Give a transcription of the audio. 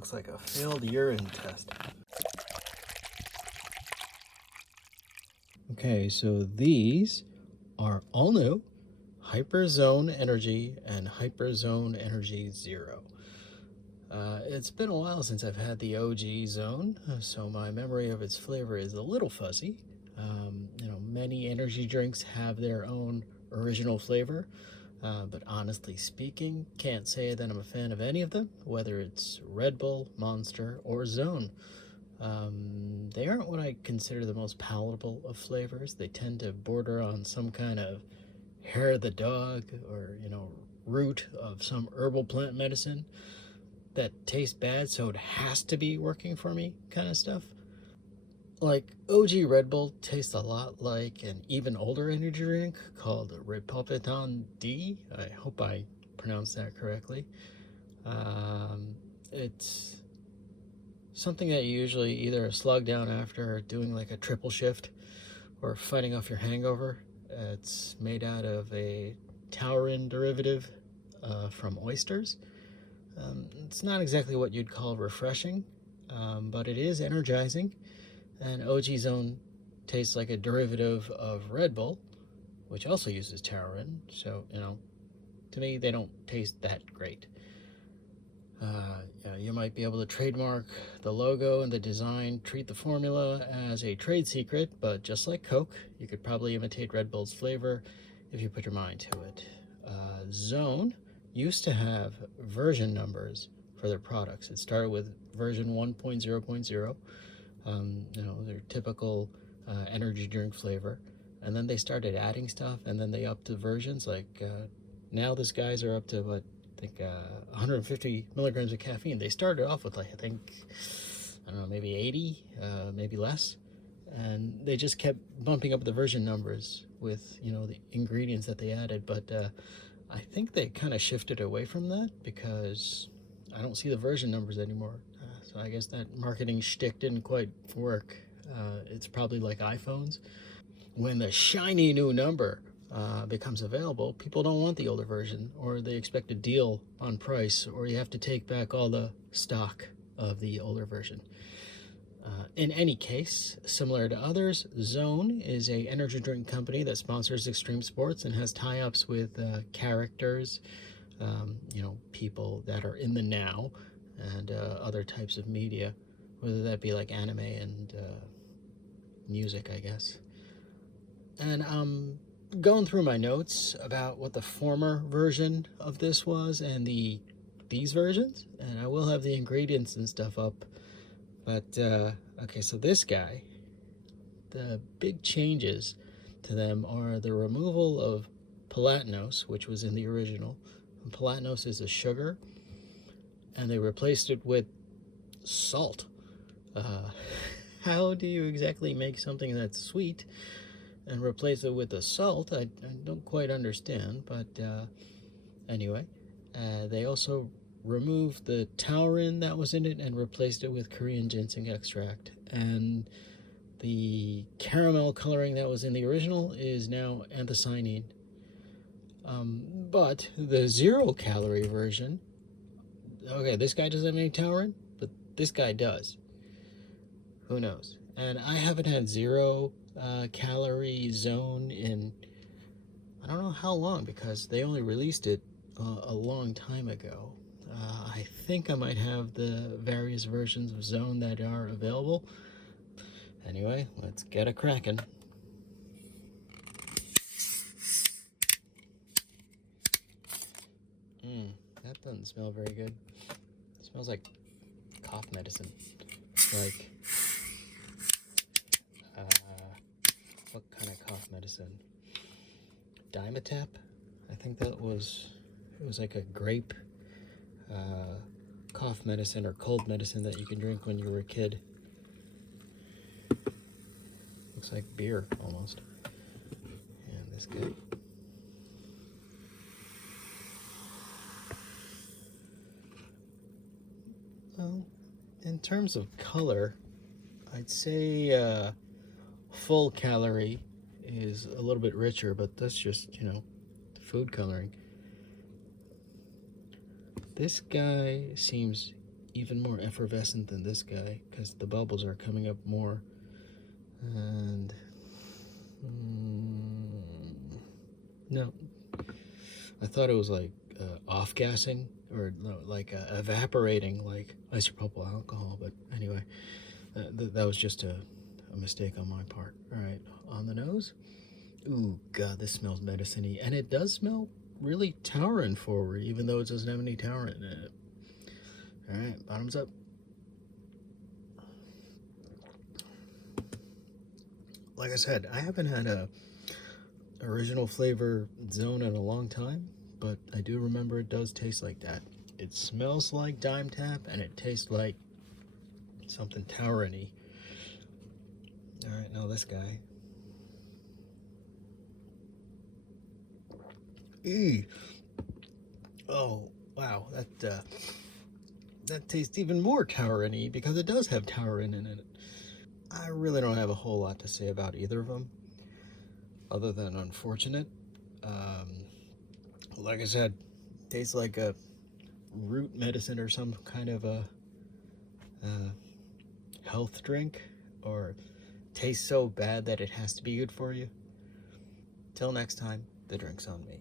Looks like a failed urine test. Okay, so these are all new Hyperzone Energy and Hyperzone Energy Zero. It's been a while since I've had the OG Zone, so my memory of its flavor is a little fuzzy. Many energy drinks have their own original flavor, but honestly speaking, can't say that I'm a fan of any of them, whether it's Red Bull, Monster, or Zone. They aren't what I consider the most palatable of flavors. They tend to border on some kind of hair of the dog or, root of some herbal plant medicine that tastes bad, so it has to be working for me kind of stuff. Like OG Red Bull tastes a lot like an even older energy drink called Republican D. I hope I pronounced that correctly. It's something that you usually either slug down after doing like a triple shift or fighting off your hangover. It's made out of a taurine derivative from oysters. It's not exactly what you'd call refreshing, but it is energizing. And OG Zone tastes like a derivative of Red Bull, which also uses taurine. So, to me, they don't taste that great. You might be able to trademark the logo and the design, treat the formula as a trade secret, but just like Coke, you could probably imitate Red Bull's flavor if you put your mind to it. Zone used to have version numbers for their products. It started with version 1.0.0, their typical energy drink flavor, and then they started adding stuff, and then they upped the versions. Now these guys are up to what, I think 150 milligrams of caffeine. They started off with maybe 80, maybe less, and they just kept bumping up the version numbers with the ingredients that they added. But I think they kind of shifted away from that because I don't see the version numbers anymore. So I guess that marketing shtick didn't quite work. It's probably like iPhones. When the shiny new number becomes available, people don't want the older version, or they expect a deal on price, or you have to take back all the stock of the older version. In any case, similar to others, Zone is a energy drink company that sponsors extreme sports and has tie-ups with characters, people that are in the now, and other types of media, whether that be like anime and music, I guess. And I'm going through my notes about what the former version of this was and these versions, and I will have the ingredients and stuff up. But okay, so this guy, the big changes to them are the removal of palatinose, which was in the original. And palatinose is a sugar, and they replaced it with salt. How do you exactly make something that's sweet and replace it with the salt? I don't quite understand, but anyway, they also removed the taurine that was in it and replaced it with Korean ginseng extract. And the caramel coloring that was in the original is now anthocyanine. But the 0-calorie version, okay, this guy doesn't have any taurine, but this guy does. Who knows? And I haven't had 0-calorie Zone in I don't know how long, because they only released it a long time ago. I think I might have the various versions of Zone that are available. Anyway, let's get a crackin'. That doesn't smell very good. It smells like cough medicine. Like, what kind of cough medicine? Dimetap? I think it was like a grape cough medicine or cold medicine that you can drink when you were a kid. Looks like beer almost. And this guy. Well, in terms of color, I'd say full calorie is a little bit richer, but that's just, food coloring. This guy seems even more effervescent than this guy because the bubbles are coming up more. And no, I thought it was like off-gassing or no, like evaporating like isopropyl alcohol, but anyway, that was just a mistake on my part. All right, on the nose. Ooh, God, this smells medicine-y, and it does smell really taurin forward, even though it doesn't have any taurin in it. All right, bottoms up. Like I said, I haven't had a original flavor zone in a long time, but I do remember it does taste like that. It smells like Dime Tap, and it tastes like something taurin-y. All right, now this guy. Eee. Oh, wow, that tastes even more taurin-y because it does have taurin in it. I really don't have a whole lot to say about either of them, other than unfortunate. Um, like I said, tastes like a root medicine or some kind of a health drink, or tastes so bad that it has to be good for you. Till next time, the drink's on me.